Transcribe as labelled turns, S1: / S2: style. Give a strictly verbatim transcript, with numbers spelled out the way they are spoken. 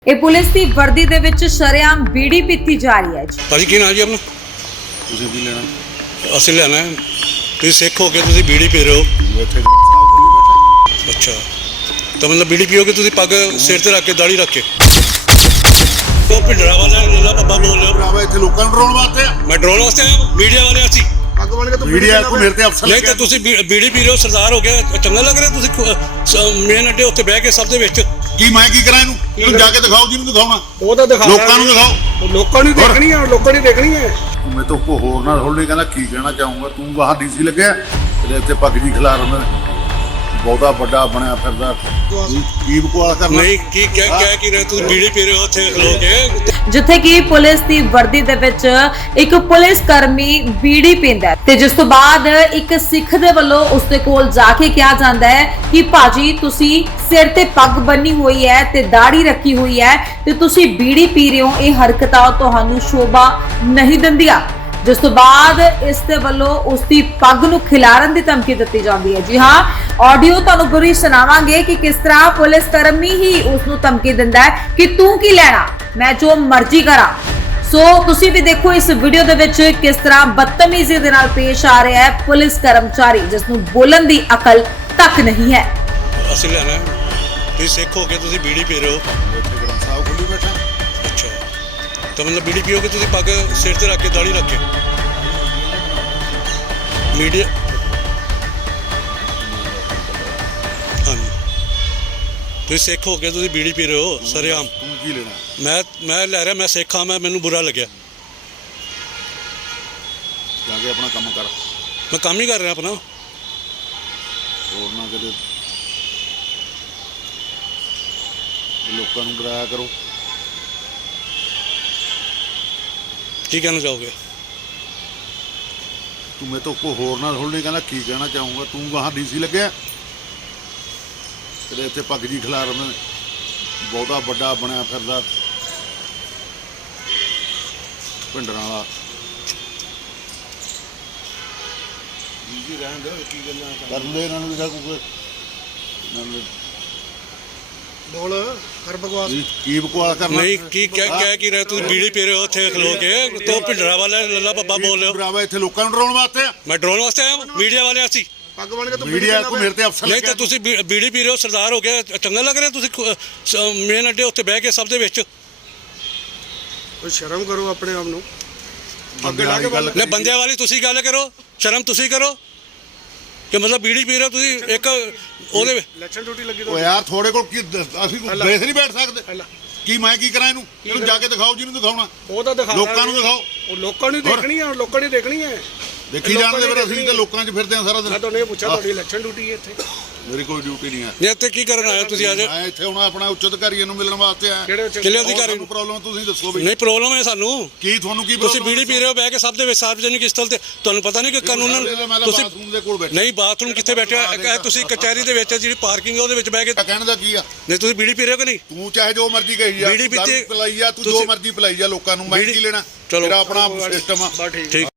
S1: ਇਹ ਪੁਲਿਸ ਦੀ ਵਰਦੀ ਦੇ ਵਿੱਚ ਸ਼ਰੇਆਮ ਬੀੜੀ ਪੀਤੀ ਜਾ ਰਹੀ ਹੈ ਜੀ।
S2: ਭਾਜੀ ਕੀ ਨਾਂ ਜੀ ਆਪਣਾ?
S3: ਤੁਸੀਂ ਵੀ ਲੈਣਾ?
S2: ਅਸੀਂ ਲੈਣਾ ਹੈ। ਤੁਸੀਂ ਸਿੱਖ ਹੋ ਕੇ ਤੁਸੀਂ ਬੀੜੀ ਪੀ ਰਹੇ ਹੋ।
S3: ਇੱਥੇ
S2: ਅੱਛਾ, ਤਾਂ ਮਤਲਬ ਬੀੜੀ ਪੀਓਗੇ ਤੁਸੀਂ ਪੱਗ ਸਿਰ ਤੇ ਰੱਖ ਕੇ ਦਾੜੀ ਰੱਖ ਕੇ? ਉਹ ਭਿੰਡਰਾ ਵਾਲਾ ਲੱਲਾ ਬੱਬਾ ਬੋਲ ਰਹੇ ਹੋ?
S3: ਭਰਾਵਾ ਇੱਥੇ ਲੋਕਾਂ ਨੂੰ ਡਰਾਉਣ ਵਾਸਤੇ ਆ।
S2: ਮੈਂ ਡਰੋਨ ਵਾਸਤੇ ਆਇਆ, ਮੀਡੀਆ ਵਾਲੇ ਅਸੀਂ।
S3: ਪੱਗ ਬਣ ਕੇ ਤੂੰ ਮੀਡੀਆ ਕੋ ਮੇਰੇ ਤੇ ਅਫਸਰ
S2: ਨਹੀਂ ਤਾਂ ਤੁਸੀਂ ਬੀ- ਬੀੜੀ ਪੀ ਰਹੇ ਹੋ, ਸਰਦਾਰ ਹੋ ਗਿਆ, ਚੰਗਾ ਲੱਗ ਰਿਹਾ? ਤੁਸੀਂ ਮੇਨ ਅੱਡੇ ਉੱਤੇ ਬਹਿ ਕੇ ਸਭ ਦੇ ਵਿੱਚ
S3: ਕੀ ਮੈਂ ਕੀ ਕਰਾਂ ਇਹਨੂੰ? ਇਹਨੂੰ ਜਾ ਕੇ ਦਿਖਾਓ ਜਿਹਨੂੰ ਦਿਖਾਉਣਾ।
S4: ਉਹ ਤਾਂ ਦਿਖਾ
S3: ਲੋਕਾਂ ਨੂੰ ਦਿਖਾਓ।
S4: ਲੋਕਾਂ ਨੂੰ ਦੇਖਣੀ ਹੈ, ਲੋਕਾਂ ਨੇ ਦੇਖਣੀ ਹੈ।
S3: ਮੈਂ ਤਾਂ ਕੋ ਹੋਰ ਨਾਲ ਹੋਣੀ ਕਹਿੰਦਾ ਕੀ ਕਹਿਣਾ ਚਾਹੂੰਗਾ। ਤੂੰ ਬਾਹਰ ਡੀਸੀ ਲੱਗਿਆ ਤੇ ਇੱਥੇ ਪੱਗ ਜੀ ਖਿਲਾ ਰਿਹਾ, ਬਹੁਤਾ ਵੱਡਾ ਬਣਿਆ ਫਿਰਦਾ। ਕੀ ਬਕਵਾਸ ਕਰਨਾ?
S2: ਨਹੀਂ ਕੀ ਕਹਿ ਕਹਿ ਕੀ ਰਹੇ ਤੁਸੀਂ? ਬੀੜੀ ਪੀ ਰਹੇ ਹੋ ਉੱਥੇ ਖਲੋ ਕੇ।
S1: ਜਿੱਥੇ ਕਿ ਪੁਲਿਸ ਦੀ ਵਰਦੀ ਦੇ ਵਿੱਚ ਇੱਕ ਪੁਲਿਸ ਕਰਮੀ ਬੀੜੀ ਪੀਂਦਾ ਹੈ ਤੇ ਜਿਸ ਤੋਂ ਬਾਅਦ ਇੱਕ ਸਿੱਖ ਦੇ ਵੱਲੋਂ ਉਸ ਦੇ ਕੋਲ ਜਾ ਕੇ ਕਿਹਾ ਜਾਂਦਾ ਹੈ ਕਿ ਭਾਜੀ ਤੁਸੀਂ ਸਿਰ ਤੇ ਪੱਗ ਬੰਨੀ ਹੋਈ ਹੈ ਤੇ ਦਾੜੀ ਰੱਖੀ ਹੋਈ ਹੈ ਤੇ ਤੁਸੀਂ ਬੀੜੀ ਪੀ ਰਹੇ ਹੋ, ਇਹ ਹਰਕਤਾਂ ਤੁਹਾਨੂੰ ਸ਼ੋਭਾ ਨਹੀਂ ਦਿੰਦੀਆਂ। ਜਿਸ ਤੋਂ ਬਾਅਦ ਇਸ ਦੇ ਵੱਲੋਂ ਉਸ ਦੀ ਪੱਗ ਨੂੰ ਖਿਲਾਰਨ ਦੀ ਧਮਕੀ ਦਿੱਤੀ ਜਾਂਦੀ ਹੈ। ਜੀ ਹਾਂ, ਆਡੀਓ ਤੁਹਾਨੂੰ ਪੂਰੀ ਸੁਣਾਵਾਂਗੇ ਕਿ ਕਿਸ ਤਰ੍ਹਾਂ ਪੁਲਿਸ ਕਰਮੀ ਹੀ ਉਸ ਨੂੰ ਧਮਕੀ ਦਿੰਦਾ ਹੈ ਕਿ ਤੂੰ ਕੀ ਲੈਣਾ, ਮੈਂ ਜੋ ਮਰਜ਼ੀ ਕਰਾਂ। ਸੋ ਤੁਸੀਂ ਵੀ ਦੇਖੋ ਇਸ ਵੀਡੀਓ ਦੇ ਵਿੱਚ ਕਿਸ ਤਰ੍ਹਾਂ ਬਦਤਮੀਜ਼ੀ ਦੇ ਨਾਲ ਪੇਸ਼ ਆ ਰਿਹਾ ਹੈ ਪੁਲਿਸ ਕਰਮਚਾਰੀ, ਜਿਸ ਨੂੰ ਬੋਲਣ ਦੀ ਅਕਲ ਤੱਕ ਨਹੀਂ ਹੈ।
S2: ਅਸੀਂ ਲੈਣਾ ਹੈ। ਤੁਸੀਂ ਸਿੱਖ ਹੋ ਕੇ ਤੁਸੀਂ ਬੀੜੀ ਪੀ ਰਹੇ ਹੋ।
S3: ਇੱਥੇ ਗ੍ਰੰਥ ਸਾਹਿਬ ਖੁੱਲੀ ਬੈਠਾ।
S2: ਅੱਛਾ, ਤਾਂ ਮਤਲਬ ਬੀੜੀ ਪੀਓਗੇ ਤੁਸੀਂ ਪੱਗ ਸਿਰ ਤੇ ਰੱਖ ਕੇ ਦਾੜੀ ਰੱਖ ਕੇ? ਮੀਡੀਆ ਹਾਂਜੀ, ਤੁਸੀਂ ਸਿੱਖ ਹੋ ਕੇ ਤੁਸੀਂ ਬੀੜੀ ਪੀ ਰਹੇ ਹੋ ਸਰੇਆਮ।
S3: ਤੂੰ ਕੀ ਲੈਣਾ?
S2: ਮੈਂ ਮੈਂ ਲੈ ਰਿਹਾ, ਮੈਂ ਸਿੱਖ ਹਾਂ, ਮੈਂ ਮੈਨੂੰ ਬੁਰਾ ਲੱਗਿਆ।
S3: ਜਾ ਕੇ ਆਪਣਾ ਕੰਮ ਕਰ।
S2: ਮੈਂ ਕੰਮ ਹੀ ਕਰ ਰਿਹਾ ਆਪਣਾ।
S3: ਹੋਰ ਨਾ ਕਿਤੇ ਲੋਕਾਂ ਨੂੰ ਡਰਾਇਆ ਕਰੋ।
S2: ਕੀ ਕਹਿਣਾ ਚਾਹੋਗੇ?
S3: ਤੂੰ ਮੇਰੇ ਤੋਂ ਕੋ ਹੋਰ ਨਾਲ ਹੋਣੀ ਕਹਿੰਦਾ ਕੀ ਕਹਿਣਾ ਚਾਹੂੰਗਾ। ਤੂੰ ਬਾਹਰ ਡੀਸੀ ਲੱਗਿਆ ਤੇ ਇੱਥੇ ਪੱਗ ਜੀ ਖਿਲਾ ਰਿਹਾ, ਬਹੁਤਾ ਵੱਡਾ ਬਣਿਆ ਫਿਰਦਾ ਭਿੰਡਰਾਂ ਵਾਲਾ। ਜੀ ਰਹਿਣ ਦੇ, ਕੀ ਗੱਲਾਂ ਕਰਦੇ ਇਹਨਾਂ ਨੂੰ? ਕੋਈ
S4: ਬੋਲ ਕਰ ਬਕਵਾਸ।
S3: ਕੀ ਬਕਵਾਸ ਕਰਨਾ?
S2: ਨਹੀਂ ਕੀ ਕਹਿ ਕਹਿ ਕੀ ਰਹੇ ਤੁਸੀਂ? ਬੀੜੀ ਪੀ ਰਹੇ ਹੋ ਉੱਥੇ ਖਲੋ ਕੇ, ਤੋ ਭਿੰਡਰਾ ਵਾਲਾ ਲੱਲਾ ਬੱਬਾ ਬੋਲ ਰਹੇ ਹੋ?
S3: ਭਰਾਵਾ ਇੱਥੇ ਲੋਕਾਂ ਨੂੰ ਡਰਾਉਣ ਵਾਸਤੇ ਆ।
S2: ਮੈਂ ਡਰੋਨ ਵਾਸਤੇ ਆਇਆ, ਮੀਡੀਆ ਵਾਲੇ ਅਸੀਂ।
S4: ਪੱਗ ਬਣ ਕੇ ਤੂੰ
S3: ਮੀਡੀਆ ਕੋ ਮੇਰੇ ਤੇ ਅਫਸਰ
S2: ਨਹੀਂ ਤਾਂ ਤੁਸੀਂ ਬੀ- ਬੀੜੀ ਪੀ ਰਹੇ ਹੋ, ਸਰਦਾਰ ਹੋ ਗਿਆ, ਚੰਗਾ ਲੱਗ ਰਿਹਾ? ਤੁਸੀਂ ਮੇਨ ਅੱਡੇ ਉੱਤੇ ਬਹਿ ਕੇ ਸਭ ਦੇ ਵਿੱਚ
S4: ਕੋਈ ਸ਼ਰਮ ਕਰੋ ਆਪਣੇ ਆਪ ਨੂੰ।
S3: ਅੱਗੇ ਲਾ ਕੇ ਗੱਲ
S2: ਨਾ ਬੰਦਿਆਂ ਵਾਲੀ ਤੁਸੀਂ ਗੱਲ ਕਰੋ, ਸ਼ਰਮ ਤੁਸੀਂ ਕਰੋ ਕਿ ਮਤਲਬ ਬੀੜੀ ਪੀ ਰਹੇ ਹੋ ਤੁਸੀਂ ਇੱਕ ਉਹਦੇ
S4: ਇਲੈਕਸ਼ਨ ਡਿਊਟੀ ਲੱਗੀ
S3: ਉਹ ਯਾਰ ਥੋੜੇ ਕੋਲ ਕੀ ਦ- ਅਸੀਂ ਬੇਸ ਨਹੀਂ ਬੈਠ ਸਕਦੇ।
S4: ਪਹਿਲਾਂ
S3: ਕੀ ਮੈਂ ਕੀ ਕਰਾਂ ਇਹਨੂੰ? ਇਹਨੂੰ ਜਾ ਕੇ ਦਿਖਾਓ ਜਿਹਨੂੰ ਦਿਖਾਉਣਾ।
S4: ਉਹ ਤਾਂ ਦਿਖਾ
S3: ਲੋਕਾਂ ਨੂੰ ਦਿਖਾਓ।
S4: ਉਹ ਲੋਕਾਂ ਨੂੰ ਦੇਖਣੀ ਹੈ, ਲੋਕਾਂ ਨੇ ਦੇਖਣੀ ਹੈ।
S3: ਦੇਖੀ ਜਾਣਦੇ ਫਿਰ, ਅਸੀਂ ਤਾਂ ਲੋਕਾਂ 'ਚ ਫਿਰਦੇ ਆ ਸਾਰਾ
S4: ਮੈਂ
S3: ਦਿਨ।
S4: ਤੁਹਾਨੂੰ ਇਹ ਪੁੱਛਿਆ ਤੁਹਾਡੀ ਇਲੈਕਸ਼ਨ ਡਿਊਟੀ ਹੈ ਇੱਥੇ?
S3: ਮੇਰੀ ਕੋਈ ਡਿਊਟੀ ਨਹੀਂ ਹੈ।
S2: ਨਹੀਂ ਇੱਥੇ ਕੀ ਕਰਨ ਆਏ ਹੋ ਤੁਸੀਂ ਅੱਜ?
S3: ਮੈਂ ਇੱਥੇ ਹੁਣ ਆਪਣਾ ਉੱਚ ਅਧਿਕਾਰੀਆਂ ਨੂੰ ਮਿਲਣ ਵਾਸਤੇ ਆਇਆ।
S4: ਕਿਹੜੇ ਉੱਚ
S2: ਕਿਲੇ ਅਧਿਕਾਰੀ
S3: ਤੁਹਾਨੂੰ ਪ੍ਰੋਬਲਮ ਤੁਸੀਂ ਦੱਸੋ ਵੀ।
S2: ਨਹੀਂ ਪ੍ਰੋਬਲਮ ਹੈ ਸਾਨੂੰ।
S3: ਕੀ ਤੁਹਾਨੂੰ ਕੀ
S2: ਤੁਸੀਂ
S3: problem
S2: ਬੀੜੀ ਪੀ ਰਹੇ ਹੋ ਬਹਿ ਕੇ ਸਭ ਦੇ ਵਿੱਚ ਸਾਰਵਜਨਿਕ ਸਥਲ ਤੇ, ਤੁਹਾਨੂੰ ਪਤਾ ਨਹੀਂ ਕਿ ਕਾਨੂੰਨ
S3: ਮੈਂ ਤਾਂ
S2: ਤੁਸੀਂ
S3: ਬਾਥਰੂਮ ਦੇ ਕੋਲ ਬੈਠਾ।
S2: ਨਹੀਂ ਬਾਥਰੂਮ ਕਿੱਥੇ ਬੈਠਿਆ? ਇਹ ਤੁਸੀਂ ਕਚਹਿਰੀ ਦੇ ਵਿੱਚ ਜਿਹੜੀ ਪਾਰਕਿੰਗ ਹੈ ਉਹਦੇ ਵਿੱਚ ਬਹਿ ਕੇ
S3: ਕਹਿਣ ਦਾ ਕੀ ਆ?
S2: ਨਹੀਂ ਤੁਸੀਂ ਬੀੜੀ ਪੀ ਰਹੇ ਹੋ ਕਿ ਨਹੀਂ?
S3: ਤੂੰ ਚਾਹੇ ਜੋ ਮਰਜ਼ੀ ਕਹੀ ਜਾ,
S2: ਬੀੜੀ
S3: ਤੂੰ ਦਾਰੂ
S2: ਪੀਤੀ-
S3: ਪਿਲਾਈ ਜਾ, ਤੂੰ ਜੋ
S2: ਤੁਸੀਂ-
S3: ਮਰਜ਼ੀ ਪਿਲਾਈ ਜਾ ਲੋਕਾਂ ਨੂੰ। ਮੈਂ
S2: ਬੀੜੀ-
S3: ਕੀ ਲੈਣਾ?
S2: ਚਲੋ।
S3: ਮੇਰਾ ਆਪਣਾ ਸਿਸਟਮ ਆ।
S4: ਬਸ ਠੀਕ।
S2: ਠੀਕ।